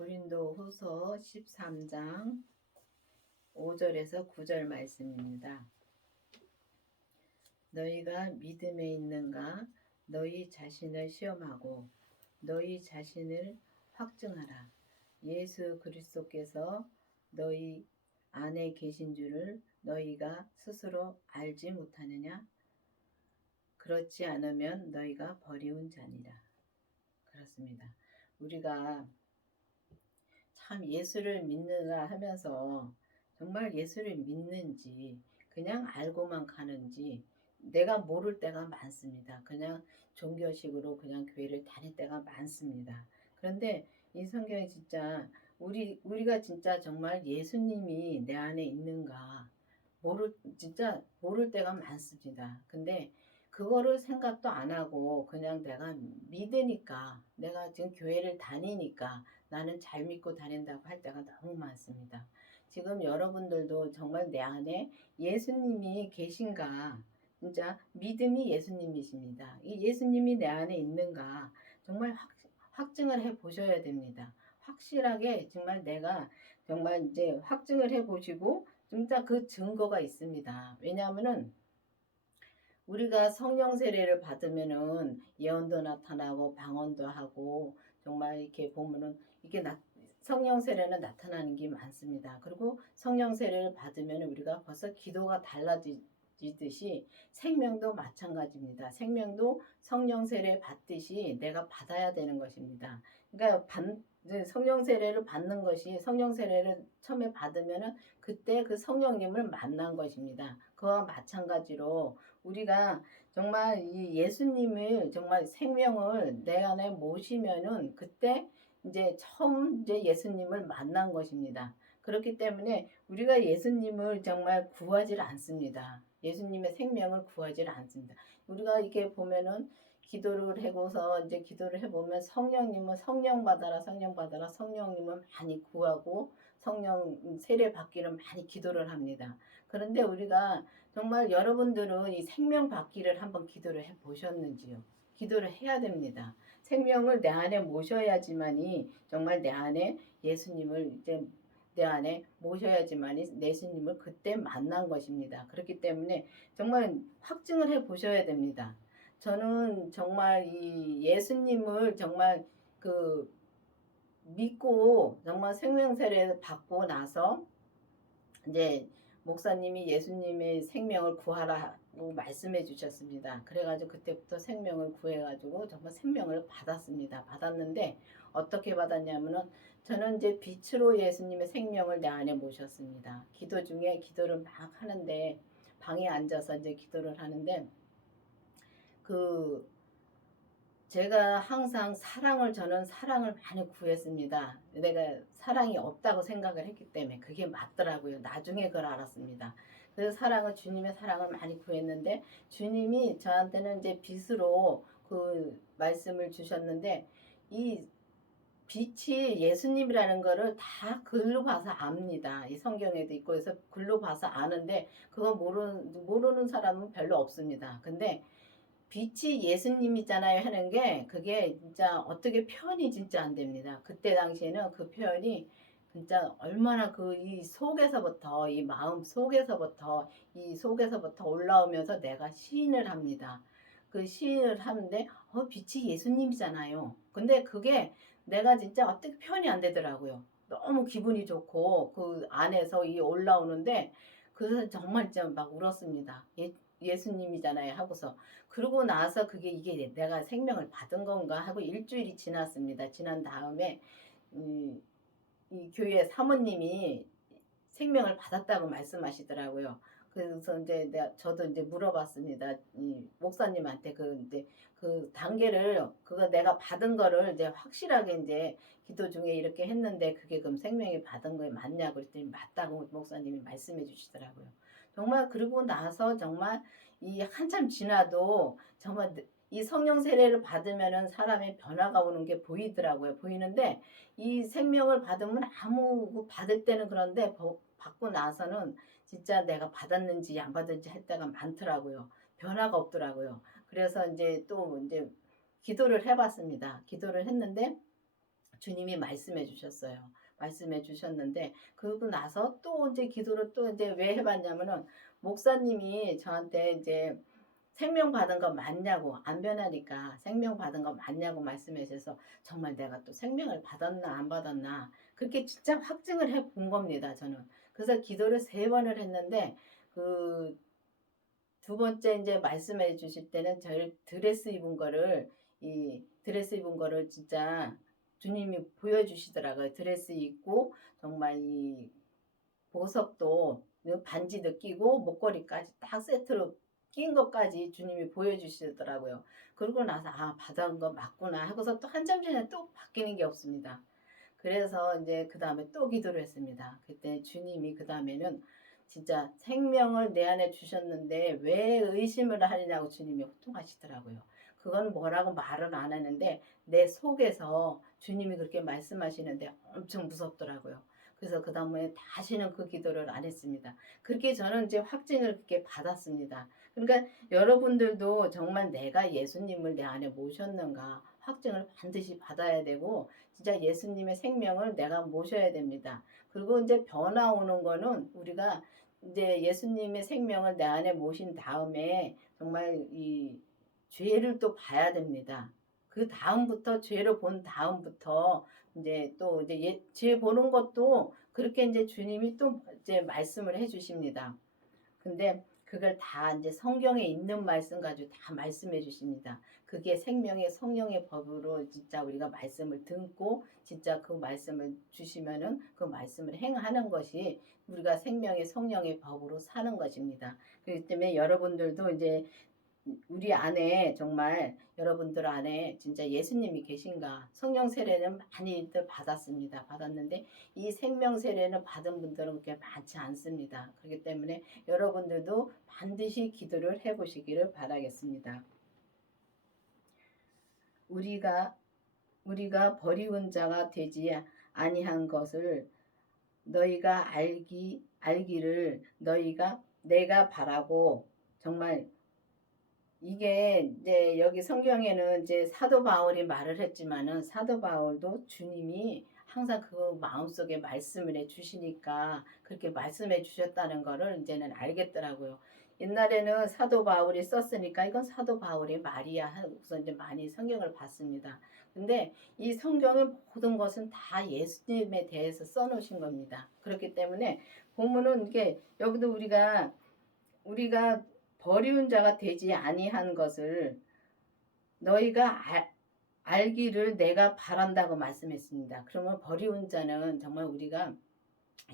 고린도 후서 13장 5절에서 9절 말씀입니다. 너희가 믿음에 있는가 너희 자신을 시험하고 너희 자신을 확증하라. 예수 그리스도께서 너희 안에 계신 줄을 너희가 스스로 알지 못하느냐? 그렇지 않으면 너희가 버리운 자니라. 그렇습니다. 우리가 참 예수를 믿느라 하면서 정말 예수를 믿는지 그냥 알고만 가는지 내가 모를 때가 많습니다. 그냥 종교식으로 그냥 교회를 다닐 때가 많습니다. 그런데 이 성경이 진짜 우리 우리가 진짜 정말 예수님이 내 안에 있는가 모를 진짜 모를 때가 많습니다. 근데 그거를 생각도 안 하고 그냥 내가 믿으니까 내가 지금 교회를 다니니까 나는 잘 믿고 다닌다고 할 때가 너무 많습니다. 지금 여러분들도 정말 내 안에 예수님이 계신가 진짜 믿음이 예수님이십니다. 이 예수님이 내 안에 있는가 정말 확, 확증을 해 보셔야 됩니다. 확실하게 정말 내가 정말 이제 확증을 해 보시고 진짜 그 증거가 있습니다. 왜냐하면은 우리가 성령 세례를 받으면은 예언도 나타나고 방언도 하고 정말 이렇게 보면은 이게 나, 성령 세례는 나타나는 게 많습니다. 그리고 성령 세례를 받으면 우리가 벌써 기도가 달라지듯이 생명도 마찬가지입니다. 생명도 성령 세례 받듯이 내가 받아야 되는 것입니다. 그러니까 받, 성령 세례를 받는 것이 성령 세례를 처음에 받으면은 그때 그 성령님을 만난 것입니다. 그와 마찬가지로 우리가 정말 이 예수님을 정말 생명을 내 안에 모시면은 그때 이제 처음 이제 예수님을 만난 것입니다. 그렇기 때문에 우리가 예수님을 정말 구하지 않습니다. 예수님의 생명을 구하지 않습니다. 우리가 이렇게 보면은 기도를 해고서 이제 기도를 해보면 성령님은 성령 받아라 성령 받아라 성령님은 많이 구하고 성령 세례 받기를 많이 기도를 합니다. 그런데 우리가 정말 여러분들은 이 생명 받기를 한번 기도를 해 보셨는지요? 기도를 해야 됩니다. 생명을 내 안에 모셔야지만이 정말 내 안에 예수님을 이제 내 안에 모셔야지만이 예수님을 그때 만난 것입니다. 그렇기 때문에 정말 확증을 해 보셔야 됩니다. 저는 정말 이 예수님을 정말 그 믿고 정말 생명세례 받고 나서 이제 목사님이 예수님의 생명을 구하라 고 말씀해 주셨습니다. 그래가지고 그때부터 생명을 구해가지고 정말 생명을 받았습니다. 받았는데 어떻게 받았냐면은 저는 이제 빛으로 예수님의 생명을 내 안에 모셨습니다. 기도 중에 기도를 막 하는데 방에 앉아서 이제 기도를 하는데 그 제가 항상 사랑을 저는 사랑을 많이 구했습니다. 내가 사랑이 없다고 생각을 했기 때문에 그게 맞더라고요. 나중에 그걸 알았습니다. 그래서 사랑을 주님의 사랑을 많이 구했는데 주님이 저한테는 이제 빛으로 그 말씀을 주셨는데 이 빛이 예수님이라는 거를 다 글로 봐서 압니다. 이 성경에도 있고 해서 글로 봐서 아는데 그거 모르는 모르는 사람은 별로 없습니다. 근데 빛이 예수님이잖아요 하는 게 그게 진짜 어떻게 표현이 진짜 안 됩니다. 그때 당시에는 그 표현이 진짜 얼마나 그 이 속에서부터 이 마음 속에서부터 이 속에서부터 올라오면서 내가 시인을 합니다. 그 시인을 하는데 어 빛이 예수님이잖아요. 근데 그게 내가 진짜 어떻게 표현이 안 되더라고요. 너무 기분이 좋고 그 안에서 이 올라오는데 그래서 정말 진짜 막 울었습니다. 예, 예수님이잖아요 하고서 그러고 나서 그게 이게 내가 생명을 받은 건가 하고 일주일이 지났습니다. 지난 다음에 이, 이 교회 사모님이 생명을 받았다고 말씀하시더라고요. 그래서 이제 내가 저도 이제 물어봤습니다. 이 목사님한테 그 이제 그 단계를 그거 내가 받은 거를 이제 확실하게 이제 기도 중에 이렇게 했는데 그게 그럼 생명이 받은 거에 맞냐고 그랬더니 맞다고 목사님이 말씀해 주시더라고요. 정말 그러고 나서 정말 이 한참 지나도 정말 이 성령 세례를 받으면은 사람의 변화가 오는 게 보이더라고요. 보이는데 이 생명을 받으면 아무 그 받을 때는 그런데 받고 나서는 진짜 내가 받았는지 안 받았는지 할 때가 많더라고요. 변화가 없더라고요. 그래서 이제 또 이제 기도를 해봤습니다. 기도를 했는데 주님이 말씀해 주셨어요. 말씀해 주셨는데 그러고 나서 또 이제 기도를 또 이제 왜 해봤냐면은 목사님이 저한테 이제 생명 받은 거 맞냐고 안 변하니까 생명 받은 거 맞냐고 말씀해 주셔서 정말 내가 또 생명을 받았나 안 받았나 그렇게 진짜 확증을 해 본 겁니다 저는 그래서 기도를 세 번을 했는데 그 두 번째 이제 말씀해 주실 때는 저를 드레스 입은 거를 이 드레스 입은 거를 진짜 주님이 보여주시더라고요. 드레스 입고 정말 이 보석도 반지도 끼고 목걸이까지 딱 세트로 낀 것까지 주님이 보여주시더라고요. 그러고 나서 아 받은 거 맞구나 하고서 또 한참 전에 또 바뀌는 게 없습니다. 그래서 이제 그 다음에 또 기도를 했습니다. 그때 주님이 그 다음에는 진짜 생명을 내 안에 주셨는데 왜 의심을 하느냐고 주님이 호통하시더라고요. 그건 뭐라고 말은 안 하는데 내 속에서 주님이 그렇게 말씀하시는데 엄청 무섭더라고요. 그래서 그 다음에 다시는 그 기도를 안 했습니다. 그렇게 저는 이제 확증을 그렇게 받았습니다. 그러니까 여러분들도 정말 내가 예수님을 내 안에 모셨는가 확증을 반드시 받아야 되고 진짜 예수님의 생명을 내가 모셔야 됩니다. 그리고 이제 변화 오는 거는 우리가 이제 예수님의 생명을 내 안에 모신 다음에 정말 이 죄를 또 봐야 됩니다. 그 다음부터 죄를 본 다음부터 이제 또 이제 예, 죄 보는 것도 그렇게 이제 주님이 또 이제 말씀을 해 주십니다. 근데 그걸 다 이제 성경에 있는 말씀 가지고 다 말씀해 주십니다. 그게 생명의 성령의 법으로 진짜 우리가 말씀을 듣고 진짜 그 말씀을 주시면은 그 말씀을 행하는 것이 우리가 생명의 성령의 법으로 사는 것입니다. 그렇기 때문에 여러분들도 이제 우리 안에 정말 여러분들 안에 진짜 예수님이 계신가 성령 세례는 많이들 받았습니다. 받았는데 이 생명 세례는 받은 분들은 그렇게 많지 않습니다. 그렇기 때문에 여러분들도 반드시 기도를 해보시기를 바라겠습니다. 우리가 우리가 버리운 자가 되지 아니한 것을 너희가 알기 알기를 너희가 내가 바라고 정말 이게 이제 여기 성경에는 이제 사도 바울이 말을 했지만은 사도 바울도 주님이 항상 그 마음속에 말씀을 해 주시니까 그렇게 말씀해 주셨다는 거를 이제는 알겠더라고요. 옛날에는 사도 바울이 썼으니까 이건 사도 바울의 말이야 하고서 이제 많이 성경을 봤습니다. 근데 이 성경을 모든 것은 다 예수님에 대해서 써놓으신 겁니다. 그렇기 때문에 보면은 이게 여기도 우리가 우리가 버리운 자가 되지 아니한 것을 너희가 알, 알기를 내가 바란다고 말씀했습니다. 그러면 버리운 자는 정말 우리가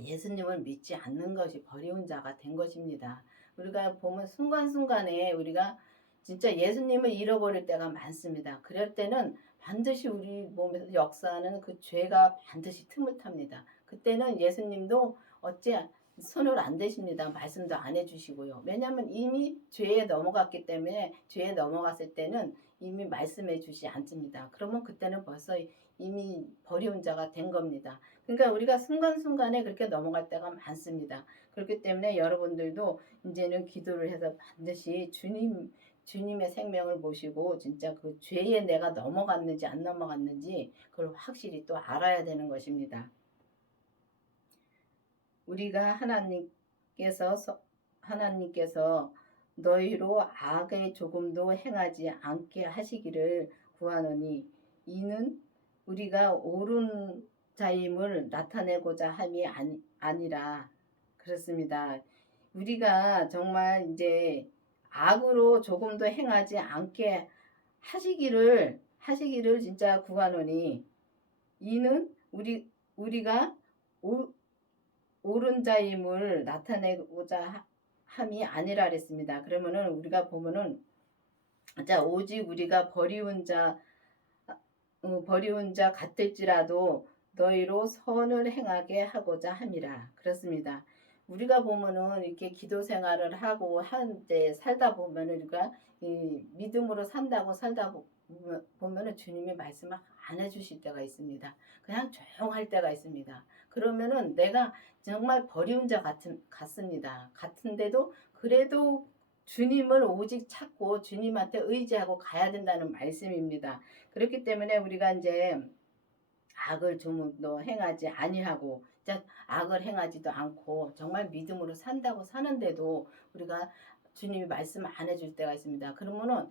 예수님을 믿지 않는 것이 버리운 자가 된 것입니다. 우리가 보면 순간순간에 우리가 진짜 예수님을 잃어버릴 때가 많습니다. 그럴 때는 반드시 우리 몸에서 역사하는 그 죄가 반드시 틈을 탑니다. 그때는 예수님도 어찌 손을 안 대십니다. 말씀도 안 해주시고요. 왜냐하면 이미 죄에 넘어갔기 때문에 죄에 넘어갔을 때는 이미 말씀해 주지 않습니다. 그러면 그때는 벌써 이미 버리운 자가 된 겁니다. 그러니까 우리가 순간순간에 그렇게 넘어갈 때가 많습니다. 그렇기 때문에 여러분들도 이제는 기도를 해서 반드시 주님 주님의 생명을 모시고 진짜 그 죄에 내가 넘어갔는지 안 넘어갔는지 그걸 확실히 또 알아야 되는 것입니다. 우리가 하나님께서 하나님께서 너희로 악에 조금도 행하지 않게 하시기를 구하노니 이는 우리가 옳은 자임을 나타내고자 함이 아니, 아니라 그렇습니다. 우리가 정말 이제 악으로 조금도 행하지 않게 하시기를 하시기를 진짜 구하노니 이는 우리 우리가 오, 옳은 자임을 나타내고자 함이 아니라 그랬습니다. 그러면은 우리가 보면은 자 오직 우리가 버리운 자 어, 버리운 자 같을지라도 너희로 선을 행하게 하고자 함이라 그렇습니다. 우리가 보면은 이렇게 기도 생활을 하고 하는데 살다 보면은 우리가 이 믿음으로 산다고 살다 보면은 주님이 말씀을 안 해주실 때가 있습니다. 그냥 조용할 때가 있습니다. 그러면은 내가 정말 버리운 자 같은 같습니다. 같은데도 그래도 주님을 오직 찾고 주님한테 의지하고 가야 된다는 말씀입니다. 그렇기 때문에 우리가 이제 악을 좀더 행하지 아니하고 악을 행하지도 않고 정말 믿음으로 산다고 사는데도 우리가 주님이 말씀 안 해줄 때가 있습니다. 그러면은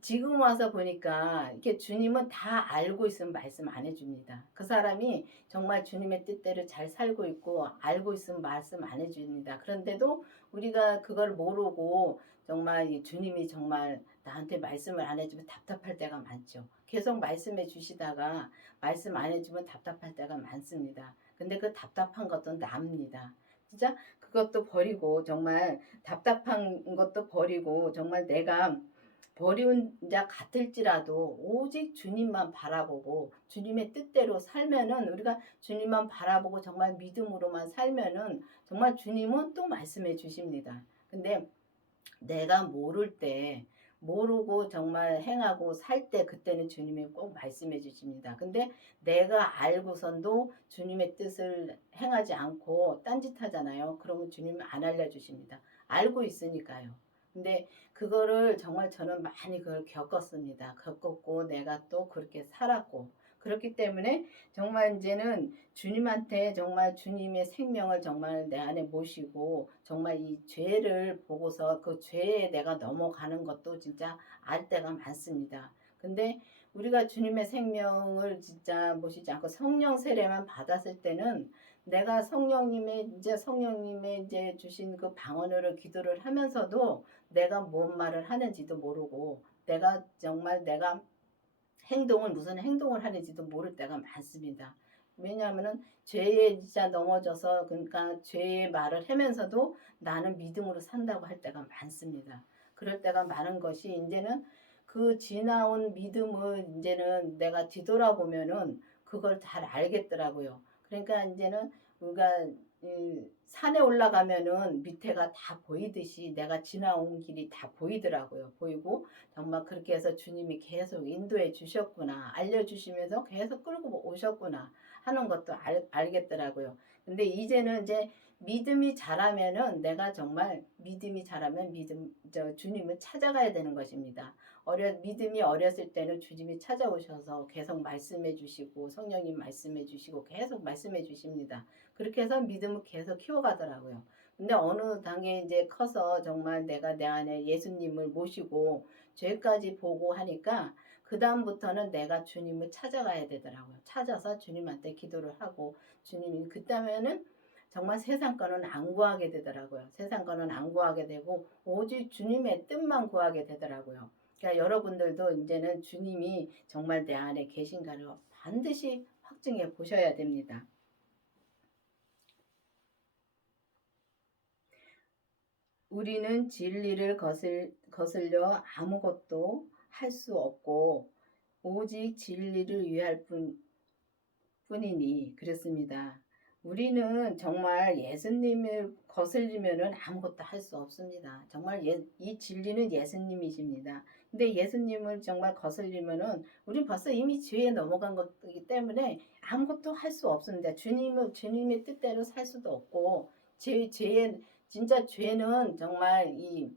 지금 와서 보니까 이렇게 주님은 다 알고 있으면 말씀 안 해줍니다. 그 사람이 정말 주님의 뜻대로 잘 살고 있고 알고 있으면 말씀 안 해줍니다. 그런데도 우리가 그걸 모르고 정말 이 주님이 정말 나한테 말씀을 안 해주면 답답할 때가 많죠. 계속 말씀해 주시다가 말씀 안 해주면 답답할 때가 많습니다. 근데 그 답답한 것도 납니다. 진짜 그것도 버리고 정말 답답한 것도 버리고 정말 내가 버리운 자 같을지라도 오직 주님만 바라보고 주님의 뜻대로 살면은 우리가 주님만 바라보고 정말 믿음으로만 살면은 정말 주님은 또 말씀해 주십니다. 근데 내가 모를 때 모르고 정말 행하고 살 때 그때는 주님이 꼭 말씀해 주십니다. 근데 내가 알고선도 주님의 뜻을 행하지 않고 딴짓하잖아요. 그러면 주님은 안 알려주십니다. 알고 있으니까요. 근데 그거를 정말 저는 많이 그걸 겪었습니다. 겪었고 내가 또 그렇게 살았고 그렇기 때문에 정말 이제는 주님한테 정말 주님의 생명을 정말 내 안에 모시고 정말 이 죄를 보고서 그 죄에 내가 넘어가는 것도 진짜 알 때가 많습니다. 근데 우리가 주님의 생명을 진짜 모시지 않고 성령 세례만 받았을 때는 내가 성령님의 이제 성령님의 이제 주신 그 방언으로 기도를 하면서도 내가 뭔 말을 하는지도 모르고 내가 정말 내가 행동을 무슨 행동을 하는지도 모를 때가 많습니다. 왜냐하면은 죄에 진짜 넘어져서 그러니까 죄의 말을 하면서도 나는 믿음으로 산다고 할 때가 많습니다. 그럴 때가 많은 것이 이제는 그 지나온 믿음을 이제는 내가 뒤돌아보면은 그걸 잘 알겠더라고요. 그러니까 이제는 우리가 산에 올라가면은 밑에가 다 보이듯이 내가 지나온 길이 다 보이더라고요. 보이고 정말 그렇게 해서 주님이 계속 인도해 주셨구나. 알려주시면서 계속 끌고 오셨구나 하는 것도 알, 알겠더라고요. 근데 이제는 이제 믿음이 자라면은 내가 정말 믿음이 자라면 믿음 저 주님을 찾아가야 되는 것입니다. 어려 믿음이 어렸을 때는 주님이 찾아오셔서 계속 말씀해 주시고 성령님 말씀해 주시고 계속 말씀해 주십니다. 그렇게 해서 믿음을 계속 키워가더라고요. 근데 어느 단계 이제 커서 정말 내가 내 안에 예수님을 모시고 죄까지 보고 하니까 그 다음부터는 내가 주님을 찾아가야 되더라고요. 찾아서 주님한테 기도를 하고 주님이 그 다음에는 정말 세상 거는 안 구하게 되더라고요. 세상 거는 안 구하게 되고 오직 주님의 뜻만 구하게 되더라고요. 그러니까 여러분들도 이제는 주님이 정말 내 안에 계신가를 반드시 확증해 보셔야 됩니다. 우리는 진리를 거슬, 거슬려 아무것도 할 수 없고 오직 진리를 위할 뿐, 뿐이니 그렇습니다. 우리는 정말 예수님을 거슬리면은 아무것도 할 수 없습니다. 정말 예, 이 진리는 예수님이십니다. 근데 예수님을 정말 거슬리면은 우리 벌써 이미 죄에 넘어간 것이기 때문에 아무것도 할 수 없습니다. 주님은 주님의 뜻대로 살 수도 없고 죄 죄에 진짜 죄는 정말 이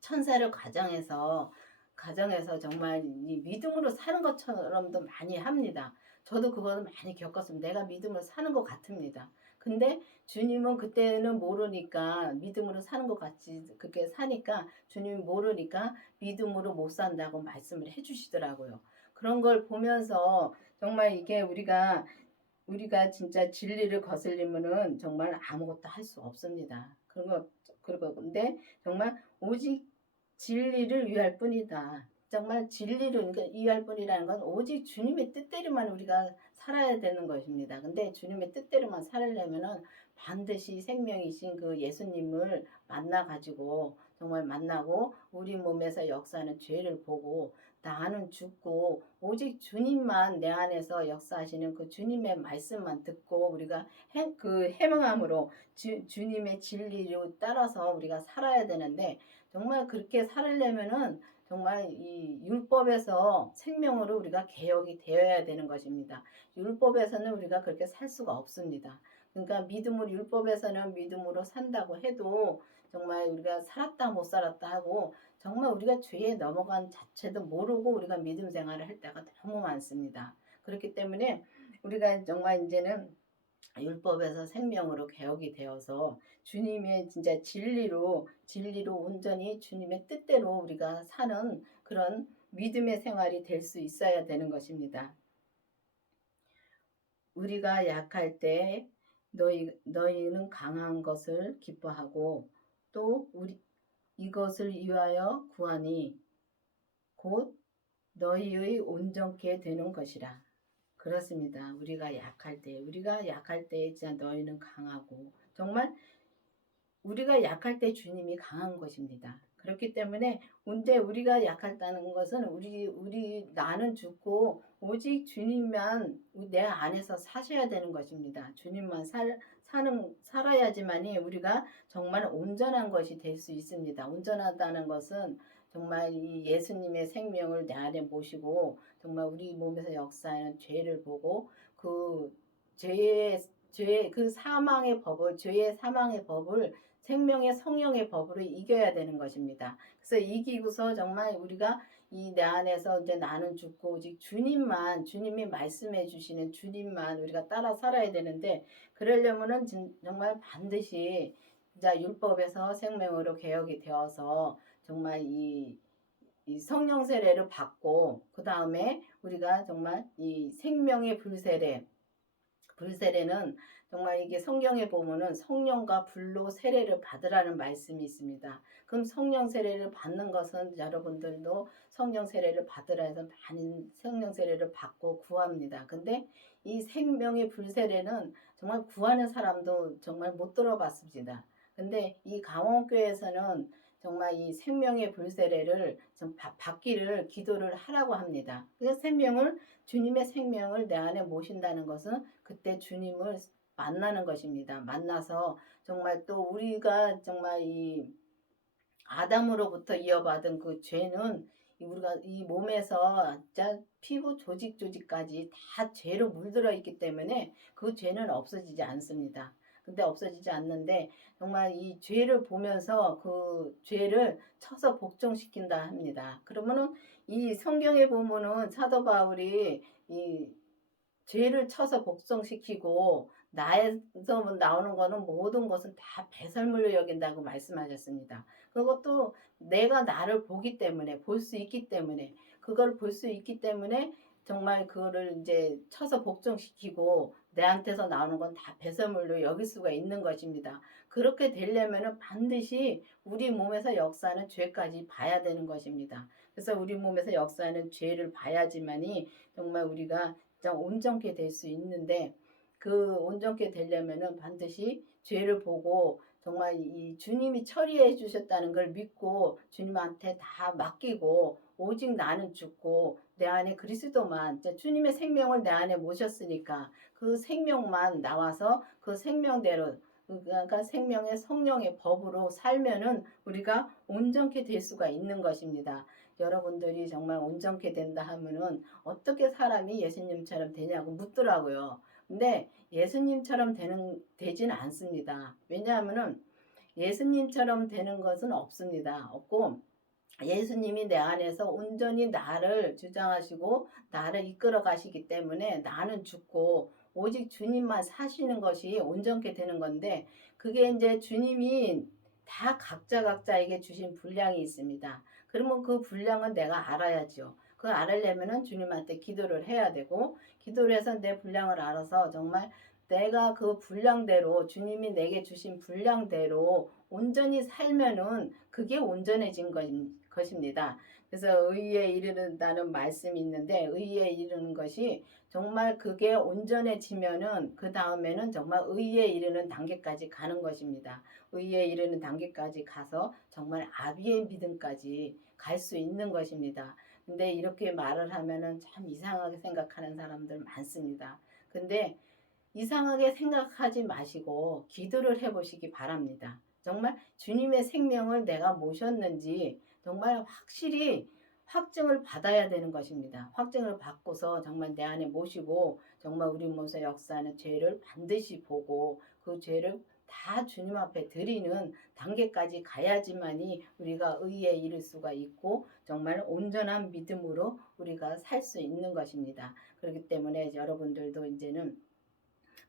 천사를 가정해서 가정에서 정말 이 믿음으로 사는 것처럼도 많이 합니다. 저도 그거는 많이 겪었습니다. 내가 믿음으로 사는 것 같습니다. 근데 주님은 그때는 모르니까 믿음으로 사는 것 같이 그렇게 사니까 주님이 모르니까 믿음으로 못 산다고 말씀을 해주시더라고요. 그런 걸 보면서 정말 이게 우리가 우리가 진짜 진리를 거슬리면은 정말 아무것도 할 수 없습니다. 그런 거 그리고 근데 정말 오직 진리를 위할 뿐이다. 정말 진리를 그러니까 위할 뿐이라는 건 오직 주님의 뜻대로만 우리가 살아야 되는 것입니다. 근데 주님의 뜻대로만 살려면은 반드시 생명이신 그 예수님을 만나 가지고 정말 만나고 우리 몸에서 역사하는 죄를 보고 나는 죽고 오직 주님만 내 안에서 역사하시는 그 주님의 말씀만 듣고 우리가 해, 그 해명함으로 주, 주님의 진리를 따라서 우리가 살아야 되는데 정말 그렇게 살려면은 정말 이 율법에서 생명으로 우리가 개혁이 되어야 되는 것입니다. 율법에서는 우리가 그렇게 살 수가 없습니다. 그러니까 믿음으로 율법에서는 믿음으로 산다고 해도 정말 우리가 살았다 못 살았다 하고 정말 우리가 죄에 넘어간 자체도 모르고 우리가 믿음 생활을 할 때가 너무 많습니다. 그렇기 때문에 우리가 정말 이제는 율법에서 생명으로 개혁이 되어서 주님의 진짜 진리로 진리로 온전히 주님의 뜻대로 우리가 사는 그런 믿음의 생활이 될 수 있어야 되는 것입니다. 우리가 약할 때 너희 너희는 강한 것을 기뻐하고 또 우리 이것을 위하여 구하니 곧 너희의 온전케 되는 것이라. 그렇습니다. 우리가 약할 때, 우리가 약할 때 진짜 너희는 강하고 정말 우리가 약할 때 주님이 강한 것입니다. 그렇기 때문에 언제 우리가 약하다는 것은 우리 우리 나는 죽고 오직 주님만 내 안에서 사셔야 되는 것입니다. 주님만 살 사는 살아야지만이 우리가 정말 온전한 것이 될 수 있습니다. 온전하다는 것은 정말 이 예수님의 생명을 내 안에 모시고 정말 우리 몸에서 역사하는 죄를 보고 그 죄의 죄그 사망의 법을 죄의 사망의 법을 생명의 성령의 법으로 이겨야 되는 것입니다. 그래서 이기고서 정말 우리가 이 내 안에서 이제 나는 죽고 오직 주님만 주님이 말씀해 주시는 주님만 우리가 따라 살아야 되는데 그러려면은 정말 반드시 진짜 율법에서 생명으로 개혁이 되어서 정말 이, 이 성령 세례를 받고 그 다음에 우리가 정말 이 생명의 불세례 불세례는 정말 이게 성경에 보면은 성령과 불로 세례를 받으라는 말씀이 있습니다. 그럼 성령 세례를 받는 것은 여러분들도 성령 세례를 받으라 해서 많은 성령 세례를 받고 구합니다. 근데 이 생명의 불세례는 정말 구하는 사람도 정말 못 들어봤습니다. 근데 이 강원교회에서는 정말 이 생명의 불세례를 좀 받기를 기도를 하라고 합니다. 그 생명을 주님의 생명을 내 안에 모신다는 것은 그때 주님을 만나는 것입니다. 만나서 정말 또 우리가 정말 이 아담으로부터 이어받은 그 죄는 우리가 이 몸에서 피부 조직 조직까지 다 죄로 물들어 있기 때문에 그 죄는 없어지지 않습니다. 근데 없어지지 않는데 정말 이 죄를 보면서 그 죄를 쳐서 복종시킨다 합니다. 그러면은 이 성경에 보면은 사도 바울이 이 죄를 쳐서 복종시키고 나에서 나오는 거는 모든 것은 다 배설물로 여긴다고 말씀하셨습니다. 그것도 내가 나를 보기 때문에 볼 수 있기 때문에 그걸 볼 수 있기 때문에 정말 그거를 이제 쳐서 복종시키고 내한테서 나오는 건 다 배설물로 여길 수가 있는 것입니다. 그렇게 되려면은 반드시 우리 몸에서 역사하는 죄까지 봐야 되는 것입니다. 그래서 우리 몸에서 역사하는 죄를 봐야지만이 정말 우리가 온전케 될 수 있는데 그 온전케 되려면은 반드시 죄를 보고 정말 이 주님이 처리해 주셨다는 걸 믿고 주님한테 다 맡기고 오직 나는 죽고 내 안에 그리스도만 주님의 생명을 내 안에 모셨으니까 그 생명만 나와서 그 생명대로 그러니까 생명의 성령의 법으로 살면은 우리가 온전케 될 수가 있는 것입니다. 여러분들이 정말 온전케 된다 하면은 어떻게 사람이 예수님처럼 되냐고 묻더라고요. 근데 예수님처럼 되는 되지는 않습니다. 왜냐하면은 예수님처럼 되는 것은 없습니다. 없고 예수님이 내 안에서 온전히 나를 주장하시고 나를 이끌어 가시기 때문에 나는 죽고 오직 주님만 사시는 것이 온전케 되는 건데 그게 이제 주님이 다 각자 각자에게 주신 분량이 있습니다. 그러면 그 분량은 내가 알아야죠. 그 알으려면은 주님한테 기도를 해야 되고 기도를 해서 내 분량을 알아서 정말 내가 그 분량대로 주님이 내게 주신 분량대로 온전히 살면은 그게 온전해진 것입니다. 그래서 의에 이르는다는 말씀이 있는데 의에 이르는 것이 정말 그게 온전해지면은 그 다음에는 정말 의에 이르는 단계까지 가는 것입니다. 의에 이르는 단계까지 가서 정말 아비의 믿음까지 갈 수 있는 것입니다. 근데 이렇게 말을 하면은 참 이상하게 생각하는 사람들 많습니다. 근데 이상하게 생각하지 마시고 기도를 해보시기 바랍니다. 정말 주님의 생명을 내가 모셨는지 정말 확실히 확증을 받아야 되는 것입니다. 확증을 받고서 정말 내 안에 모시고 정말 우리 몸에서 역사하는 죄를 반드시 보고 그 죄를 다 주님 앞에 드리는 단계까지 가야지만이 우리가 의에 이를 수가 있고 정말 온전한 믿음으로 우리가 살 수 있는 것입니다. 그렇기 때문에 여러분들도 이제는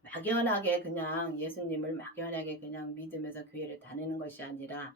막연하게 그냥 예수님을 막연하게 그냥 믿으면서 교회를 다니는 것이 아니라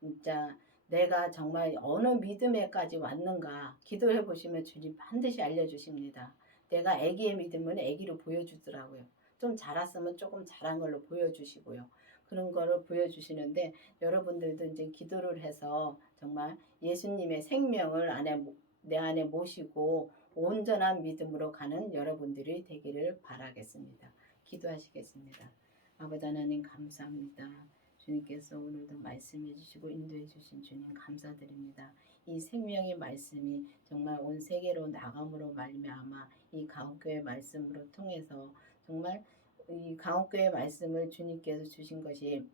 진짜 내가 정말 어느 믿음에까지 왔는가 기도해 보시면 주님 반드시 알려주십니다. 내가 아기의 믿음은 아기로 보여주더라고요. 좀 자랐으면 조금 자란 걸로 보여주시고요. 그런 거를 보여주시는데 여러분들도 이제 기도를 해서 정말 예수님의 생명을 안에 모- 내 안에 모시고 온전한 믿음으로 가는 여러분들이 되기를 바라겠습니다. 기도하시겠습니다. 아버지 하나님 감사합니다. 주님께서 오늘도 말씀해 주시고 인도해 주신 주님 감사드립니다. 이 생명의 말씀이 정말 온 세계로 나감으로 말미암아 이 가옥교회 말씀으로 통해서 정말 이 가옥교회 말씀을 주님께서 주신 것이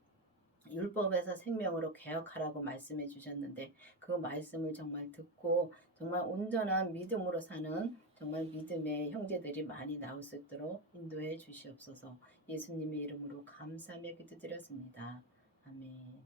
율법에서 생명으로 개혁하라고 말씀해 주셨는데 그 말씀을 정말 듣고 정말 온전한 믿음으로 사는 정말 믿음의 형제들이 많이 나올 수 있도록 인도해 주시옵소서 예수님의 이름으로 감사하며 기도드렸습니다. 아멘.